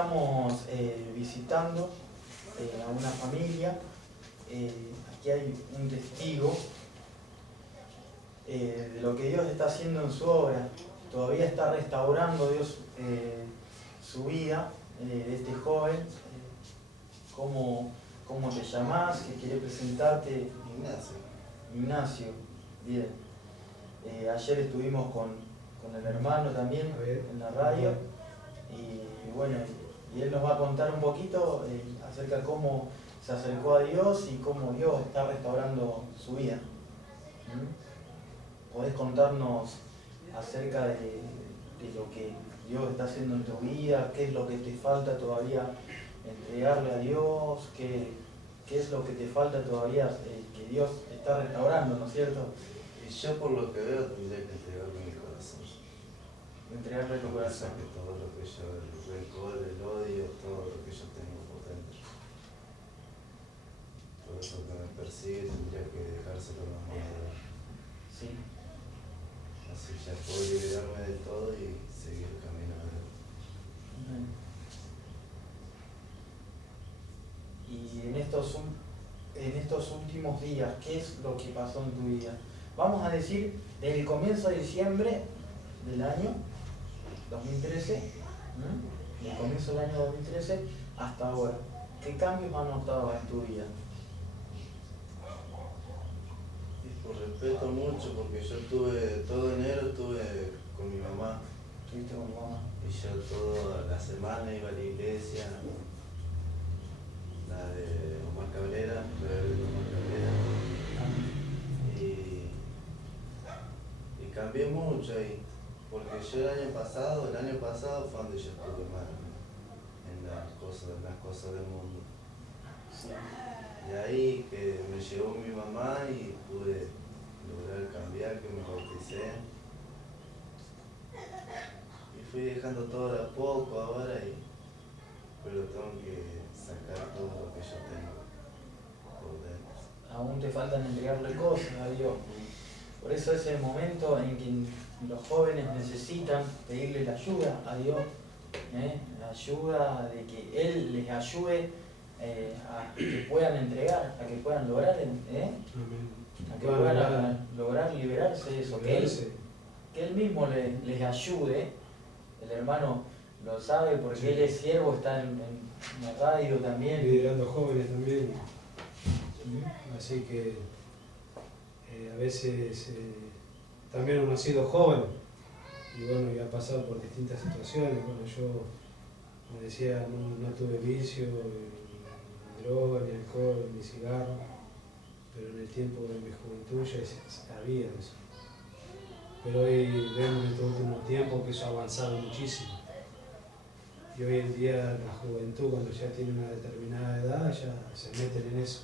estamos visitando a una familia. Aquí hay un testigo de lo que Dios está haciendo en su obra. Todavía está restaurando Dios su vida de este joven. ¿Cómo te llamás? ¿Qué querés presentarte? Ignacio. Bien. Ayer estuvimos con el hermano también en la radio y bueno, y él nos va a contar un poquito acerca de cómo se acercó a Dios y cómo Dios está restaurando su vida. ¿Podés contarnos acerca de lo que Dios está haciendo en tu vida? ¿Qué es lo que te falta todavía entregarle a Dios? ¿Qué es lo que te falta todavía que Dios está restaurando, ¿no es cierto? Y yo por lo que veo tendría que entregarle mi corazón. Entregarle tu corazón. Que todo lo que yo, el rencor, el odio, todo lo que yo tengo por dentro. Todo eso que me persigue tendría que dejárselo a la mano. Sí. Así ya puedo liberarme de todo y seguir el camino de Dios. Y en estos últimos días, ¿qué es lo que pasó en tu vida? Vamos a decir, desde el comienzo de diciembre del año 2013, del comienzo del año 2013 hasta ahora, ¿qué cambios has notado en tu vida? Y por respeto mucho, porque yo todo enero estuve con mi mamá. ¿Estuviste con tu mamá? Y yo toda la semana iba a la iglesia, la de Omar Cabrera, la de Omar Cabrera. Y cambié mucho ahí, porque yo el año pasado fue donde yo estuve mal en las cosas del mundo. Sí. Y ahí que me llevó mi mamá y pude lograr cambiar, que me bauticé. Y fui dejando todo de a poco ahora, pero tengo que sacar todo lo que yo tengo por dentro. Aún te faltan entregarle cosas a Dios. Por eso es el momento en que los jóvenes necesitan pedirle la ayuda a Dios, la ayuda de que Él les ayude a que puedan entregar, a que puedan lograr, a que puedan lograr liberarse de eso, que Él mismo les ayude. El hermano lo sabe porque él es siervo, está en la radio también. Liderando jóvenes también. Así que a veces también uno ha sido joven y bueno, y ha pasado por distintas situaciones. Bueno, yo, como decía, no tuve vicio, ni droga, ni alcohol, ni cigarro, pero en el tiempo de mi juventud ya había eso. Pero hoy vemos en este último tiempo que eso ha avanzado muchísimo. Y hoy en día la juventud, cuando ya tiene una determinada edad, ya se meten en eso.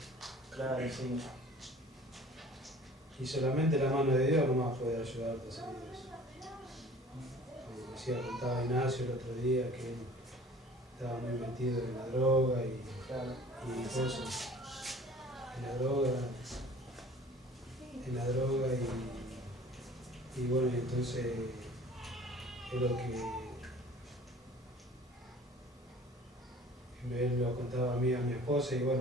Claro, sí. Y solamente la mano de Dios nomás puede ayudarte a salir de eso. Como decía, contaba Ignacio el otro día que él estaba muy metido en la droga y cosas. En la droga y bueno, entonces es lo que él lo contaba a mí, a mi esposa, y bueno,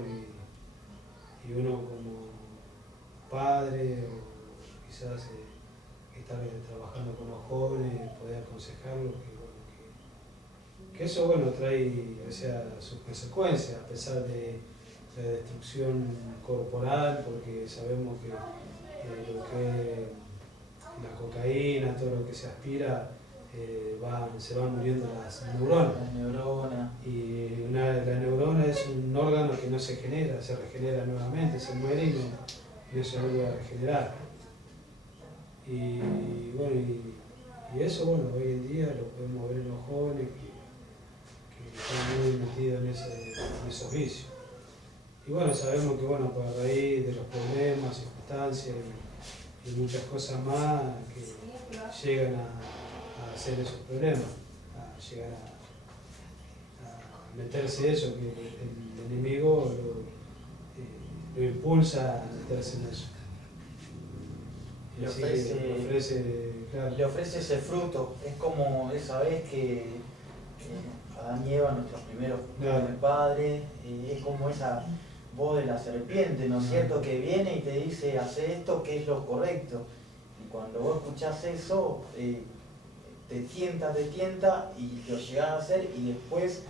y uno como padre o quizás estar trabajando con los jóvenes, poder aconsejarlos, que eso bueno trae, o sea, sus consecuencias, a pesar de la destrucción corporal, porque sabemos que lo que es la cocaína, todo lo que se aspira, se van muriendo las neuronas. Y la neurona es un órgano que no se genera, se regenera nuevamente, se muere y no se vuelve a regenerar. Y bueno, y eso bueno, hoy en día lo podemos ver en los jóvenes que están muy metidos en esos vicios. Y bueno, sabemos que bueno, por raíz de los problemas, circunstancias y muchas cosas más que llegan a hacer esos problemas, a llegar a meterse eso, que el enemigo lo impulsa a meterse en eso. Le ofrece ese fruto. Es como esa vez que Adán y Eva, nuestros primeros padres, es como esa voz de la serpiente, ¿no es cierto?, que viene y te dice, hace esto, que es lo correcto. Y cuando vos escuchás eso, te tienta y lo llegás a hacer y después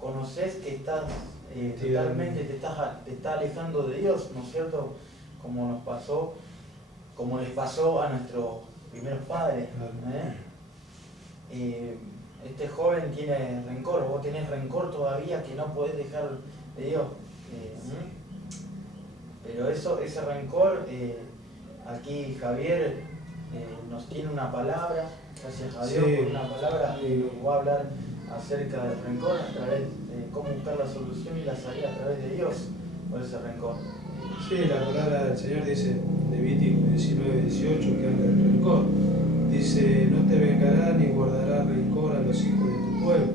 conoces que estás totalmente, te estás alejando de Dios, ¿no es cierto?, como nos pasó, como les pasó a nuestros primeros padres. Este joven tiene rencor, vos tenés rencor todavía que no podés dejar de Dios. Pero ese rencor, aquí Javier nos tiene una palabra, gracias a Dios por una palabra, nos va a hablar acerca del rencor a través de cómo buscar la solución y la salida a través de Dios por ese rencor. Sí, la palabra del Señor dice en Levítico 19:18 que habla del rencor. Dice, no te vengará ni guardará rencor a los hijos de tu pueblo,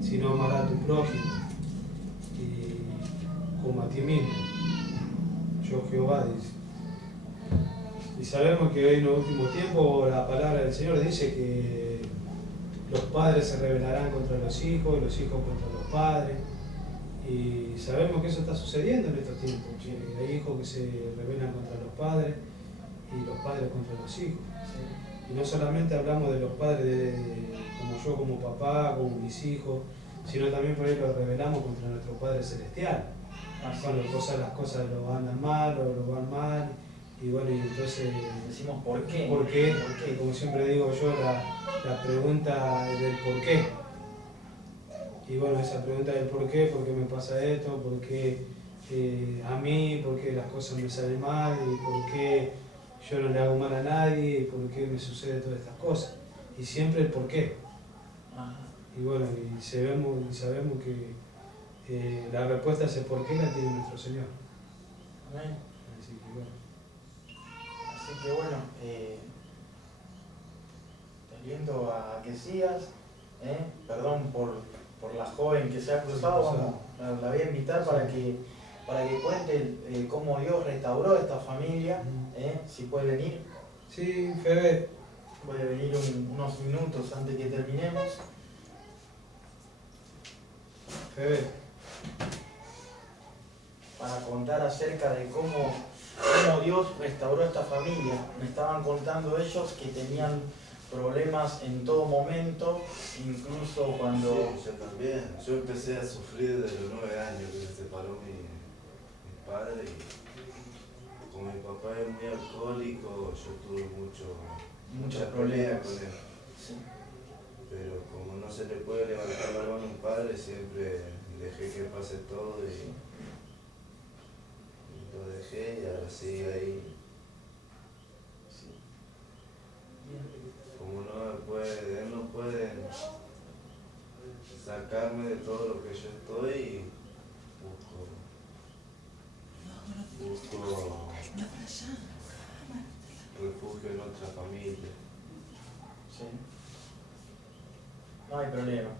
sino amará a tu prójimo y como a ti mismo. Yo Jehová, dice. Y sabemos que hoy en los últimos tiempos la palabra del Señor dice que los padres se rebelarán contra los hijos contra los padres. Y sabemos que eso está sucediendo en estos tiempos, que hay hijos que se rebelan contra los padres y los padres contra los hijos. Y no solamente hablamos de los padres como yo, como papá, como mis hijos, sino también por ahí los rebelamos contra nuestro Padre Celestial. Cuando las cosas lo andan mal o lo van mal, y bueno, y entonces decimos ¿por qué? ¿Por qué? Porque como siempre digo yo, la pregunta del por qué. Y bueno, esa pregunta del por qué me pasa esto, por qué a mí, por qué las cosas me salen mal, y por qué yo no le hago mal a nadie, y por qué me sucede todas estas cosas. Y siempre el por qué. Y bueno, y sabemos que la respuesta a ese por qué la tiene nuestro Señor. Amén. Así que bueno, volviendo a que sigas, perdón por la joven que se ha cruzado, la voy a invitar para que cuente cómo Dios restauró esta familia, si puede venir. Sí, Febe. Puede venir unos minutos antes que terminemos. Febe. Para contar acerca de cómo Dios restauró esta familia. Me estaban contando ellos que tenían problemas en todo momento, incluso cuando... Sí, yo también. Yo empecé a sufrir desde los 9 años que se separó mi padre y como mi papá es muy alcohólico, yo tuve muchas peleas con él. Sí. Pero como no se le puede levantar la mano a un padre, siempre dejé que pase todo y lo dejé y ahora sigue ahí. Sí. Como él no puede sacarme de todo lo que yo estoy y busco refugio en otra familia. Sí. No hay problema.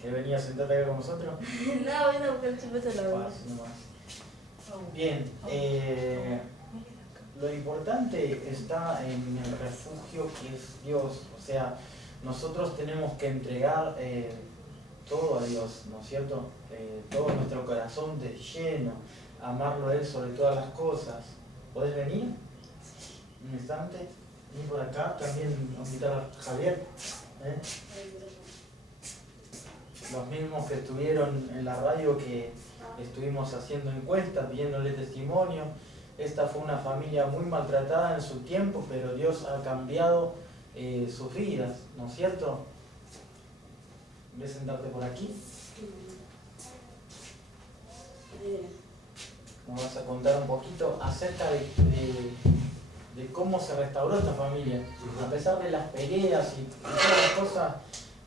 ¿Que venía a sentarte acá con nosotros? No, vino a buscar el chupete de la Paz, Bien, lo importante está en el refugio que es Dios. O sea, nosotros tenemos que entregar todo a Dios, ¿no es cierto? Todo nuestro corazón de lleno, amarlo a Él sobre todas las cosas. ¿Podés venir? Un instante. Vení por acá, también invitar a Javier. Los mismos que estuvieron en la radio, que estuvimos haciendo encuestas, pidiéndole testimonio. Esta fue una familia muy maltratada en su tiempo, pero Dios ha cambiado sus vidas, ¿no es cierto? ¿Ves sentarte por aquí? Nos vas a contar un poquito acerca de cómo se restauró esta familia, a pesar de las peleas y todas las cosas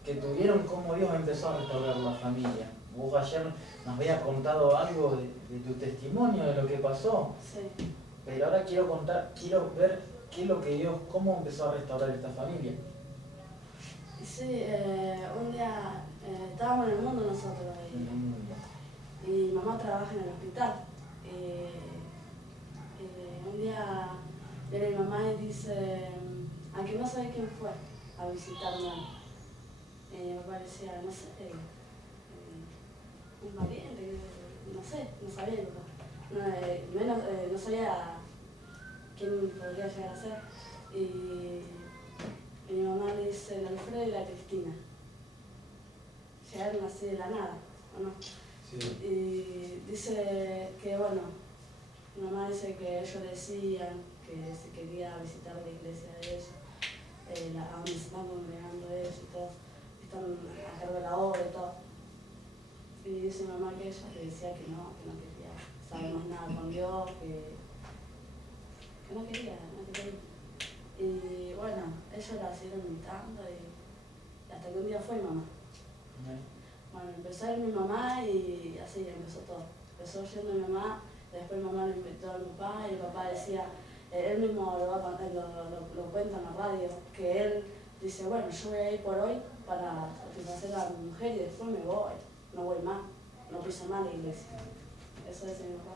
que tuvieron, cómo Dios empezó a restaurar la familia. Vos ayer nos habías contado algo de tu testimonio, de lo que pasó. Sí. Pero ahora quiero ver qué es lo que Dios, cómo empezó a restaurar esta familia. Sí, un día estábamos en el mundo nosotros y mi mamá trabaja en el hospital. Un día viene mi mamá y dice, aunque no sabe quién fue a visitarme. Mi papá decía, no sé, un pariente, no sé, no sabía no sabía quién podría llegar a ser. Y mi mamá le dice el Alfredo y la Cristina. Llegaron así de la nada, ¿o no? Sí. Y dice que, bueno, mi mamá dice que ellos decían que si quería visitar la iglesia de ellos, a donde se están congregando ellos y todo, están a cargo de la obra y todo. Y dice mi mamá que ella le decía que no quería saber más nada con Dios, que no quería. Y bueno, ellos la siguieron invitando y hasta que un día fue mi mamá. Bueno, empezó a ir mi mamá y así empezó todo. Empezó yendo mi mamá, después mi mamá lo invitó a mi papá y el papá decía, él mismo lo cuenta en la radio, que él dice, bueno, yo voy a ir por hoy para satisfacer a mi mujer y después me voy, no voy más, no piso más la iglesia. Eso dice mi papá.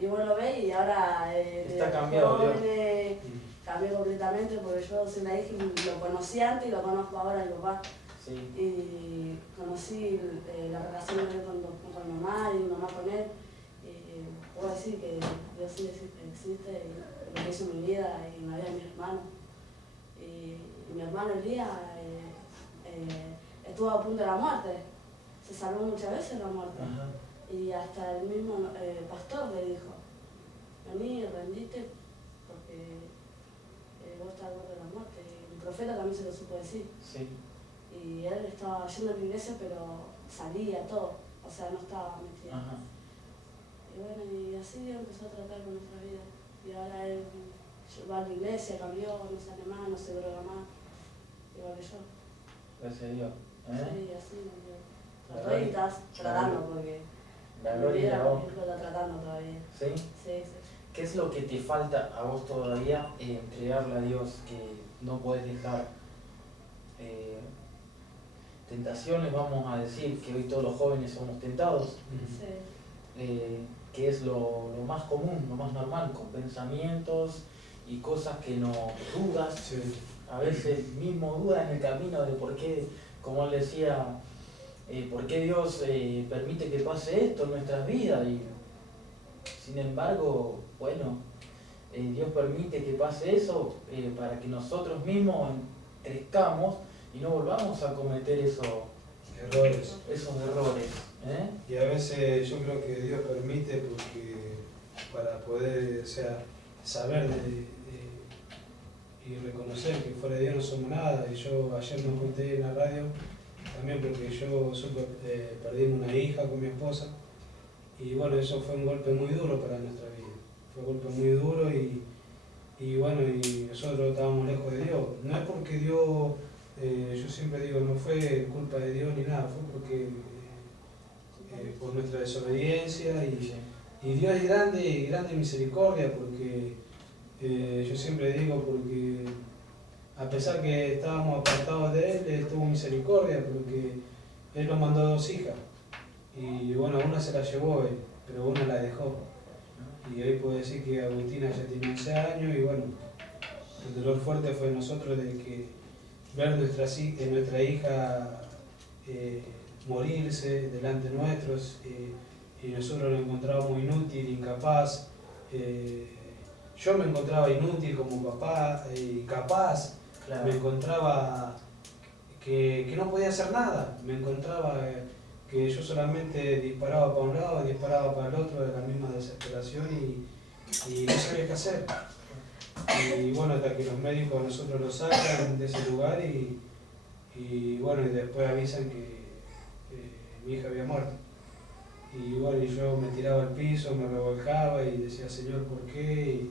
Y vos lo ves y ahora está cambiado, joven, cambió completamente porque yo soy la hija y lo conocí antes y lo conozco ahora el papá. Sí. Y conocí la relación de él con mi mamá y mi mamá con él. Y puedo decir que Dios sí existe y lo que hizo en mi vida y en la vida de mi hermano. Y mi hermano Elías estuvo a punto de la muerte, se salvó muchas veces de la muerte. Ajá. Y hasta el mismo pastor le dijo, vení, rendiste porque vos estás al borde de la muerte. Y el profeta también se lo supo decir. Sí. Y él estaba yendo a la iglesia, pero salía todo, o sea, no estaba metido. Ajá. Y bueno, y así Dios empezó a tratar con nuestra vida. Y ahora él va a la iglesia, cambió, no sale más, no se droga más, igual que yo. Gracias a Dios. Sí, así trató y estás tratando, porque La mi gloria vida, de por vos. ejemplo, está tratando todavía. ¿Sí? Sí. ¿Qué es lo que te falta a vos todavía entregarle a Dios que no podés dejar? Tentaciones, vamos a decir que hoy todos los jóvenes somos tentados, Sí. que es lo más común, lo más normal, con pensamientos y cosas que nos dudas, Sí. a veces mismo dudas en el camino de por qué, como él decía, por qué Dios permite que pase esto en nuestras vidas, y sin embargo, bueno, Dios permite que pase eso para que nosotros mismos crezcamos y no volvamos a cometer esos Errores. errores. Y a veces yo creo que Dios permite porque para poder, o sea, saber y reconocer que fuera de Dios no somos nada. Y yo ayer me conté en la radio también porque yo perdí una hija con mi esposa y bueno, eso fue un golpe muy duro para nuestra vida. Fue un golpe muy duro y bueno, y nosotros estábamos lejos de Dios. No es porque Dios, yo siempre digo, no fue culpa de Dios ni nada, fue porque por nuestra desobediencia y Dios es grande y grande misericordia porque yo siempre digo porque a pesar que estábamos apartados de Él tuvo misericordia porque Él nos mandó 2 hijas y bueno, una se la llevó Él, pero una la dejó y hoy puedo decir que Agustina ya tiene 11 años y bueno, el dolor fuerte fue nosotros de que ver nuestra hija morirse delante nuestros y nosotros lo encontrábamos inútil, incapaz. Yo me encontraba inútil como papá, incapaz, Claro. me encontraba que no podía hacer nada, me encontraba que yo solamente disparaba para un lado, disparaba para el otro de la misma desesperación y no sabía qué hacer. Y bueno, hasta que los médicos a nosotros lo sacan de ese lugar y bueno, y después avisan que mi hija había muerto. Y bueno, y yo me tiraba al piso, me revolcaba y decía, Señor, ¿por qué?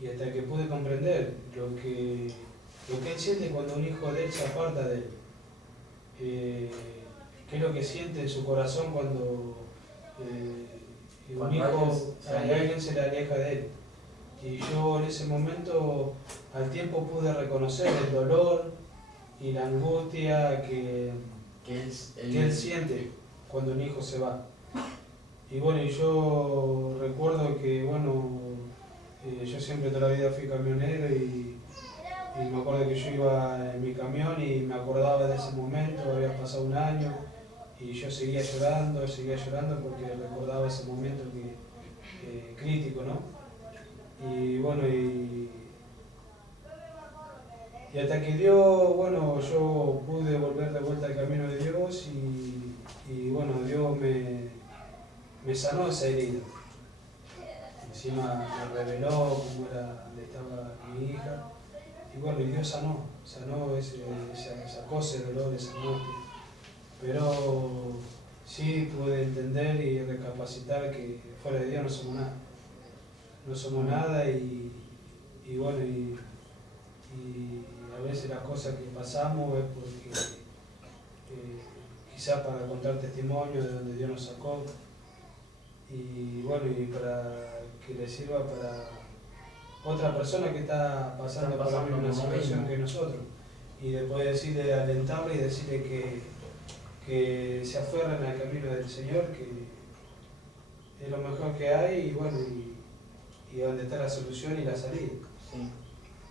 Y hasta que pude comprender lo que Él siente cuando un hijo de Él se aparta de Él. ¿Qué es lo que siente en su corazón cuando un hijo a alguien se le aleja de Él? Y yo en ese momento al tiempo pude reconocer el dolor y la angustia que Él siente cuando un hijo se va. Y bueno, y yo recuerdo que, bueno, yo siempre toda la vida fui camionero y me acuerdo que yo iba en mi camión y me acordaba de ese momento, había pasado un año y yo seguía llorando porque recordaba ese momento crítico, ¿no? Y bueno, y hasta que Dios, bueno, yo pude volver de vuelta al camino de Dios y bueno, Dios me sanó esa herida. Encima me reveló cómo era, dónde estaba mi hija. Y bueno, y Dios sanó sacó ese dolor, esa muerte. Pero sí pude entender y recapacitar que fuera de Dios no somos nada. No somos nada y bueno, y a veces las cosas que pasamos es porque quizás para contar testimonio de donde Dios nos sacó y bueno, y para que le sirva para otra persona que está pasando por la misma situación que nosotros. Y después decirle, alentarle y decirle que se aferren al camino del Señor, que es lo mejor que hay y bueno, y donde está la solución y la salida. Sí.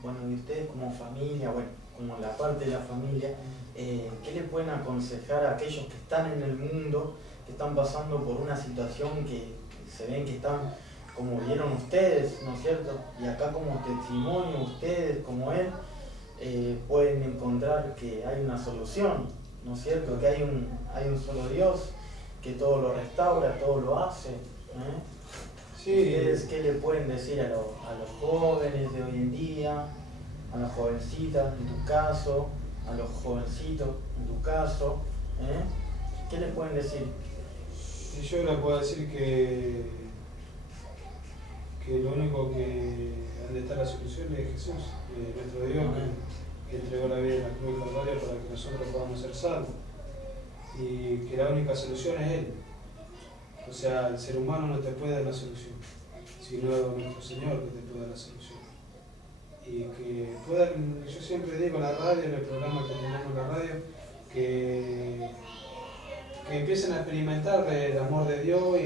Bueno, y ustedes como familia, bueno, como la parte de la familia, ¿qué le pueden aconsejar a aquellos que están en el mundo, que están pasando por una situación que se ven que están, como vieron ustedes, ¿no es cierto? Y acá como testimonio, ustedes como él, pueden encontrar que hay una solución, ¿no es cierto? Que hay un solo Dios, que todo lo restaura, todo lo hace. Sí. ¿Ustedes qué le pueden decir a los jóvenes de hoy en día, a las jovencitas en tu caso, a los jovencitos en tu caso? ¿Qué les pueden decir? Y yo les puedo decir que lo único donde está la solución es Jesús, nuestro Dios que entregó la vida en la cruz del Calvario para que nosotros podamos ser salvos. Y que la única solución es Él. O sea, el ser humano no te puede dar la solución, sino nuestro Señor que te puede dar la solución. Y que puedan, yo siempre digo en la radio, en el programa que tenemos en la radio, que empiecen a experimentar el amor de Dios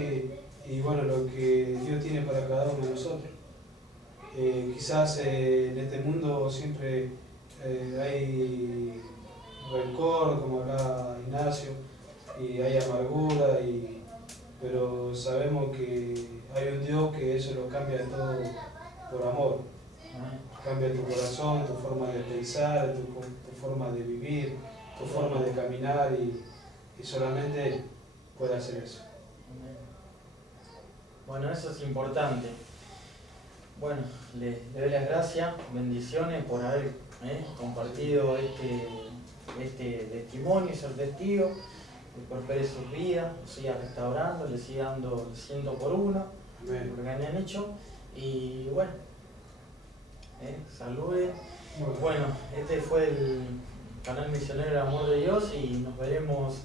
y bueno, lo que Dios tiene para cada uno de nosotros. Quizás en este mundo siempre hay rencor, como hablaba Ignacio, y hay amargura, pero sabemos que hay un Dios que eso lo cambia todo por amor. Cambia tu corazón, tu forma de pensar, tu forma de vivir, tu forma de caminar y solamente Él puede hacer eso. Bueno, eso es importante. Bueno, le doy las gracias, bendiciones por haber compartido este testimonio, ser testigo, que prospere sus vidas, lo siga restaurando, le siga dando el 100 por 1, lo que han hecho. Y bueno, saluden. Bueno, este fue el canal Misionero del Amor de Dios y nos veremos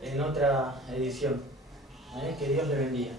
en otra edición. Que Dios le bendiga.